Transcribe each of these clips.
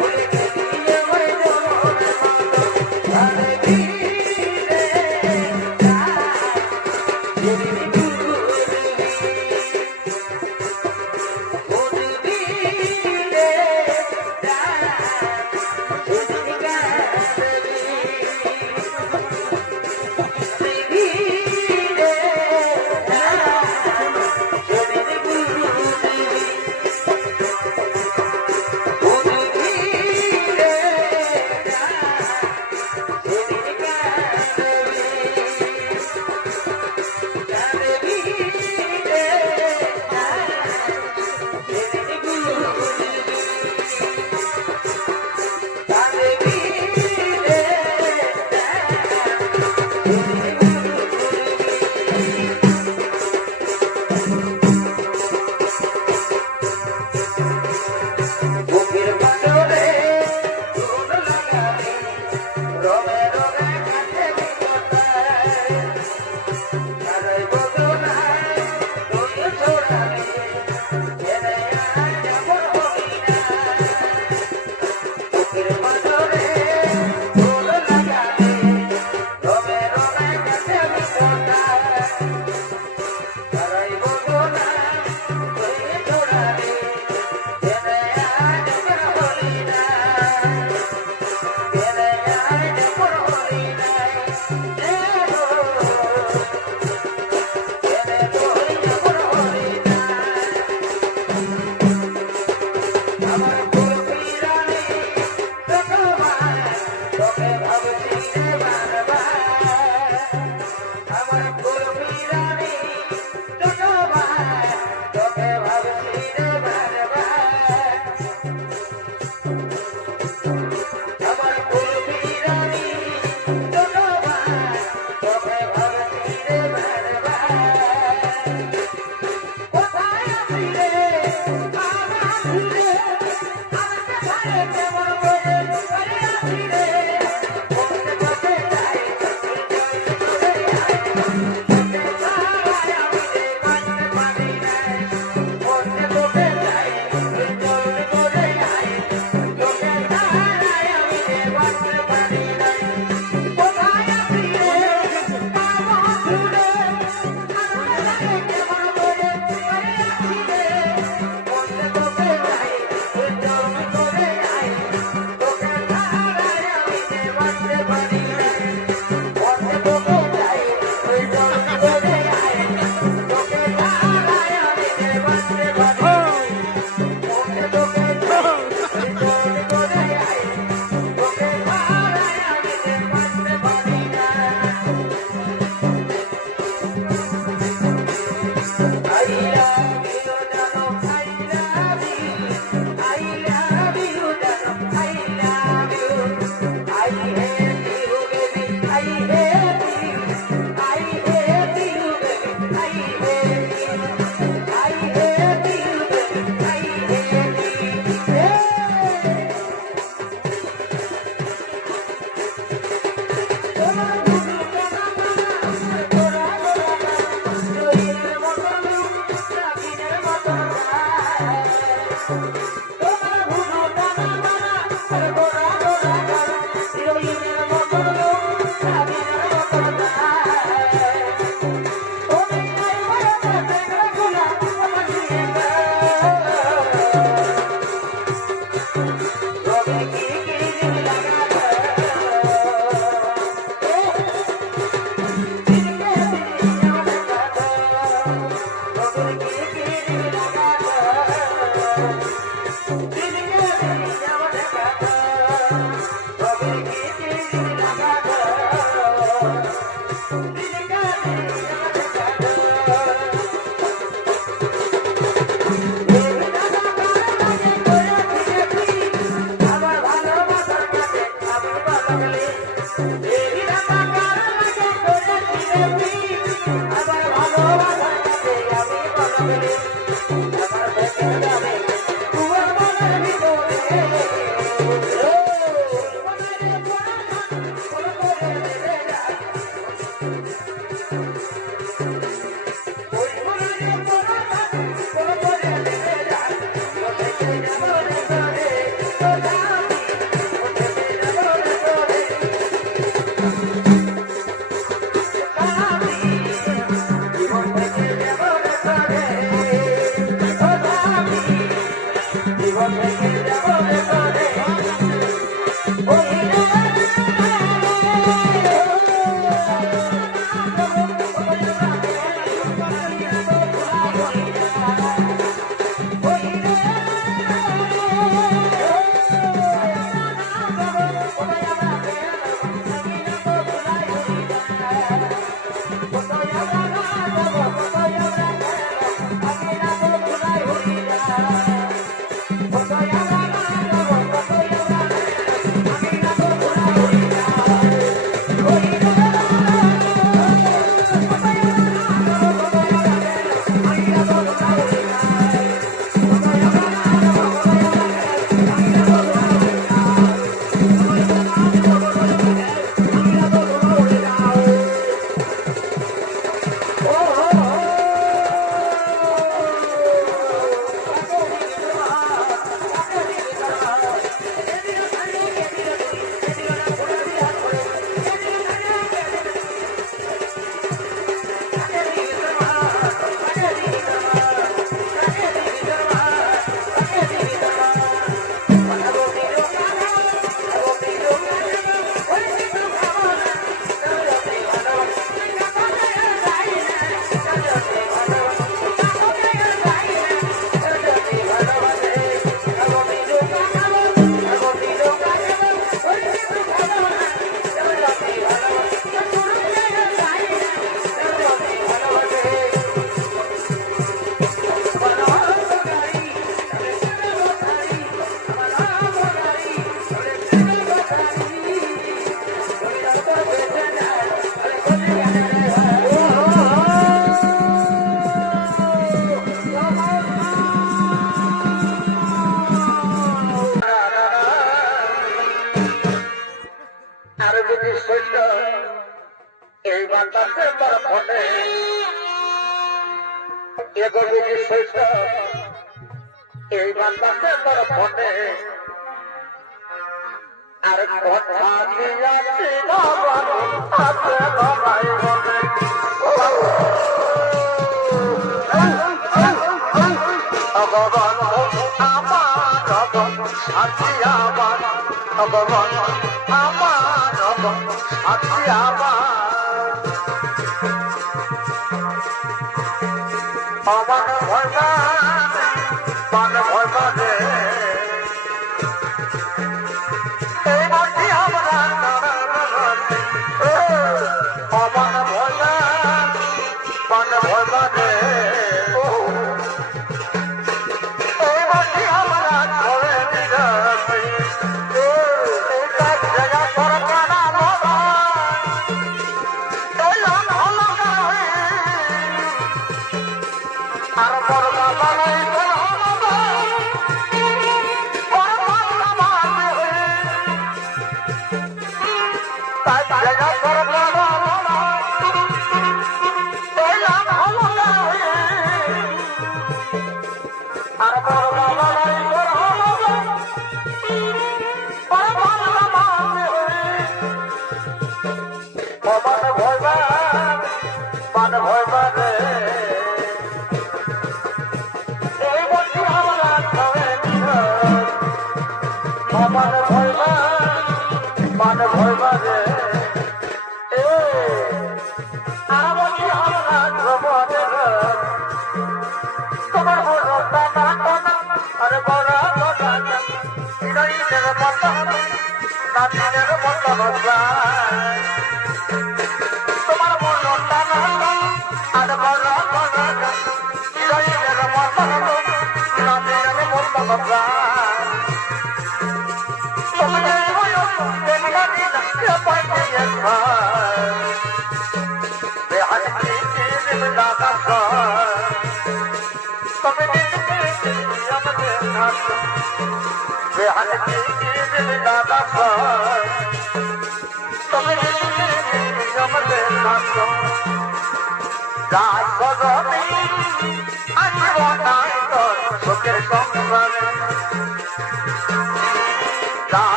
ভুলে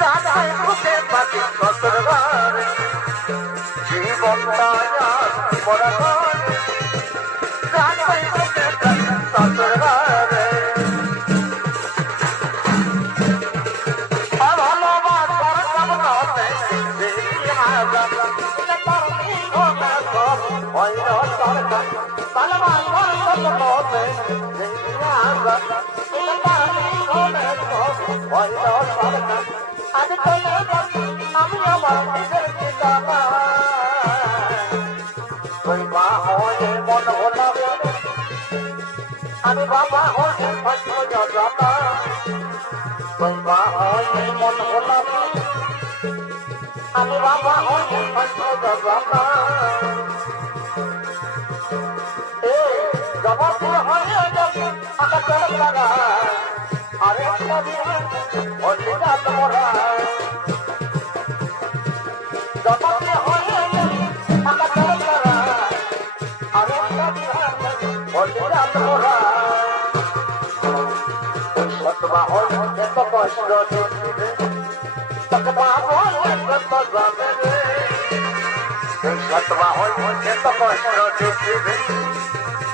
রাধায় বুকে পাখি কতবার আমি বাবা হয়ে জগতা বাবা হয়ে মন হলাম আমি বাবা হয়ে জগতা জগতে হয়ে আকাশ লাগা আরে অধিকা তোমরা জগতে হয়ে আকাশ লাগা আরে অধিকা তোমরা সতবা হয়ে এত কষ্ট দিবে সতবা হয়ে এত জানে সতবা হয়ে এত কষ্ট দিবে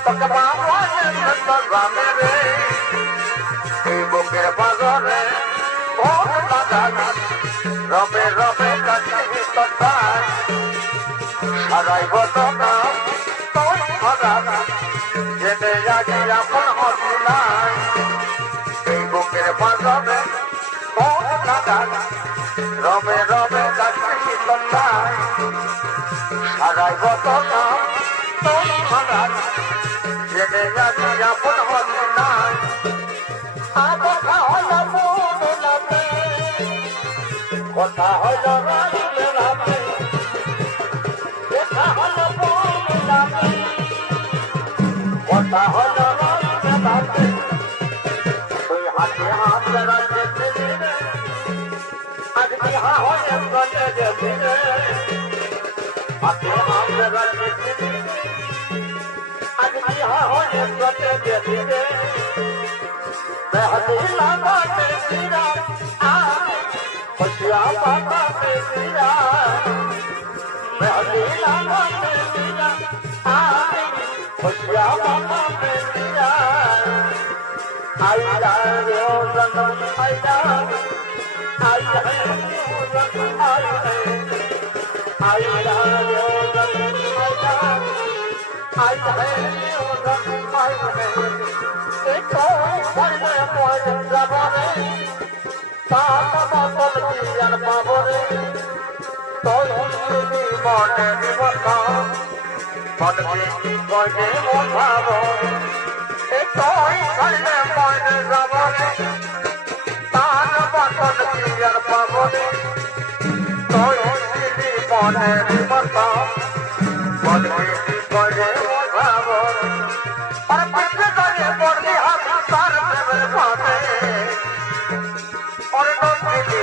সতবা হয়ে এত জানে রে এই বুকের বাজারে ভোগ লাগা রবে রবে কাছে তথায় সারাই বদনা তোর ভরা জেনে আগে আপন অসিলাই এই বুকের বাজারে ভোগ লাগা রবে রবে কাছে তথায় সারাই বদনা তোর ভরা জেনে আগে আপন অসিলাই কথা হল রাতে দেখা হল কথা হল রাতে তুই হাতে হাত রাখতে দিলে আজ বিহা হয়ে গলে দিলে হাতে হাত রাখতে দিলে আজ বিহা হয়ে গলে দিলে মেহদি লাগাতে দিলা खुशियाँ पापा मेरा मेहंदी लगा मेरा आई खुशियाँ पापा मेरा आई जाए ओ रंग आई जाए आई है ओ रंग आई है आई जाए ओ रंग आई जाए आई है ओ रंग आई है देखो बड़े मोर जवाने Yan pavore, toyi mone divata, padmi koye mothavo, toyi kalle mone zavone, tan patmi yan pavore, toyi mone divata, padmi koye mothavo, par pachhe kaye pordi hat sar prem pate. और नंदी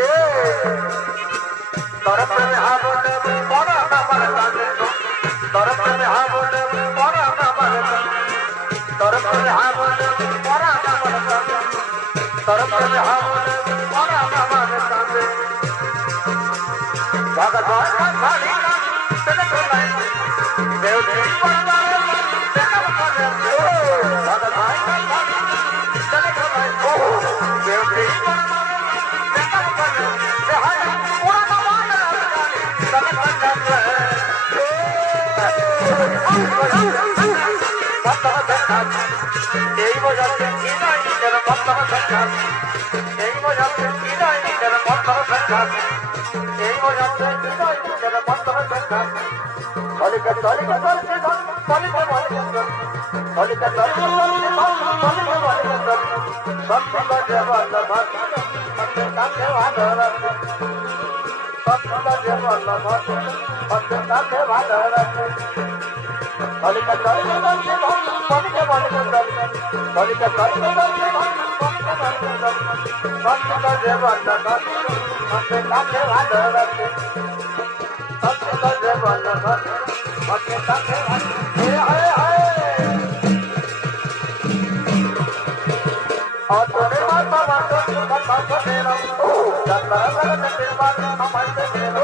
ए तरफ में हावले बड़ा ना मरता तरफ में हावले बड़ा ना मरता तरफ में हावले बड़ा ना मरता तरफ में हावले बड़ा ना मरता भगवान का खाली तेरे को नहीं देवदेव पड़ता तेरा करे भगवान का खाली तेरे को नहीं देवदेव এই বোঝাতে কিনাই নিজের মন্তর সংখ্যা এই বোঝাতে কিনাই নিজের মন্তর সংখ্যা এই বোঝাতে কিনাই নিজের মন্তর সংখ্যা চলিকে চলিকে চলিকে চলিকে চলিকে চলিকে চলিকে সত্য দেবল ভক্তি কাছে ভাদর সত্য দেবল ভক্তি কাছে ভাদর চলিকে চলিকে চলিকে চলিকে চলিকে চলিকে সত্য দেবল ভক্তি কাছে ভাদর সত্য দেবল ভক্তি কাছে ভাদর और तोरे माता माता माता तेरा जंगल में तेरे बाल हमारे तेरे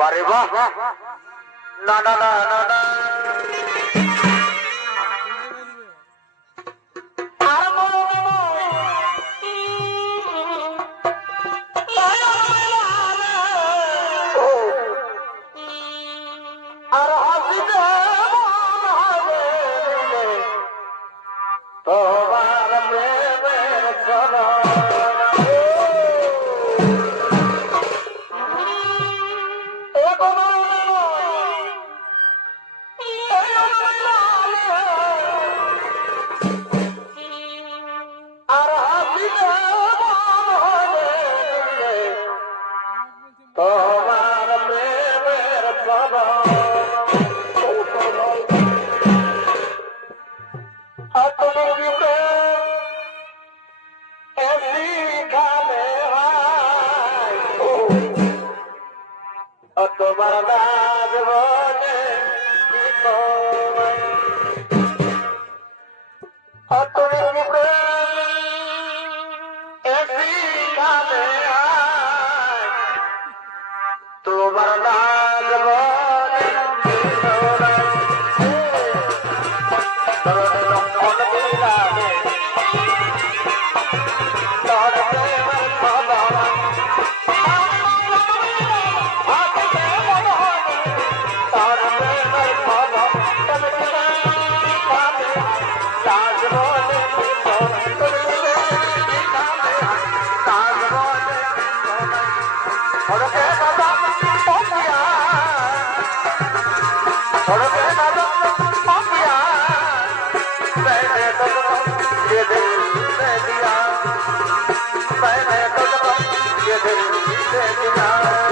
বারে বাহ না না না না না मैंने तो ये दिल दे दिया